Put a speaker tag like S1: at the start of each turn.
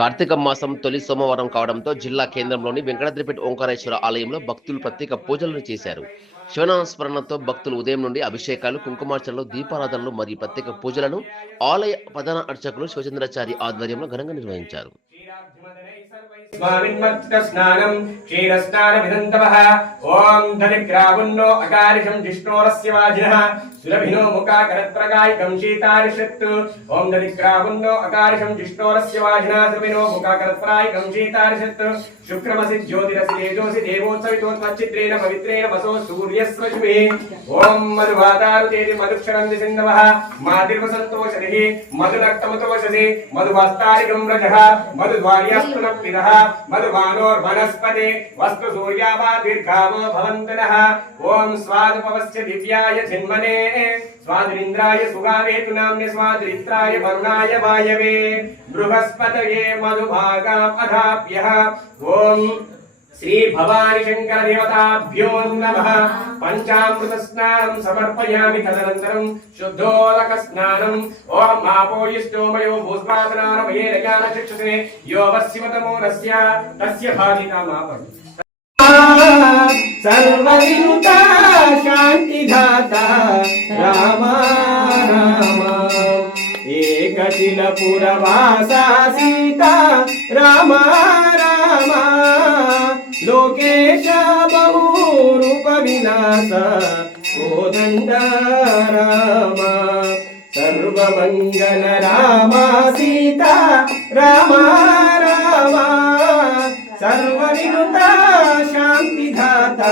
S1: కార్తీక మాసం తొలి సోమవారం కావడంతో జిల్లా కేంద్రంలోని వెంకటాద్రిపేట ఓంకారేశ్వర ఆలయంలో భక్తులు ప్రత్యేక పూజలను చేశారు. శివనామస్మరణతో భక్తులు ఉదయం నుండి అభిషేకాలు కుంకుమార్చనలు దీపారాధనలు మరియు ప్రత్యేక పూజలను ఆలయ ప్రధాన అర్చకులు శివచంద్రాచారి ఆధ్వర్యంలో ఘనంగా నిర్వహించారు.
S2: సురభినో ఓం అకారిషం జిష్ణోరస్య సురభినో శుక్రమసి జ్యోతిరసి తేజోసి దేవోత్సవితోత్మచ్చిత్రేణ పవిత్రేణ వసో సూర్యస్వశుభే ఓం మధువాదారుతేతి మధుక్షరంది సింధవః మాదిర్వసంతోషదిః మధురక్తమతోషసి మధువస్తారికం రజః మధుద్వార్యాస్తునప్పిదః మధువానోర్వనస్పతి వస్తు సూర్యావా దీర్ఘావో భవంతునః. ఓం స్వాదుపవస్య దివ్యాయ స్వాదిరింద్రాయ సుగావేతు నామ్య స్వాదిరిత్రాయ వరుణాయ వాయవే. బృహస్పతయే మధుభాగాం అధాప్యః. ఓం శ్రీ భవాని శంకర దేవతాభ్యో నమ పంచామృత స్నానం సమర్పయామి తదనంతరం శుద్ధోదక స్నానం ఓం ఆపోయిష్టోమయో భూస్పాదనానమయే రకాల చక్షుషే యో వశివతమో నస్య తస్య బాధితా మాపడు సర్వవినుత శాంతిదాత రామ రామ. ఏకశిలపురవాసా పురవాసా సీత రామ రూప విలాస కోదండారామ సర్వమంగళ రామ సీత రామ రామ సర్వవినుత శాంతిదాత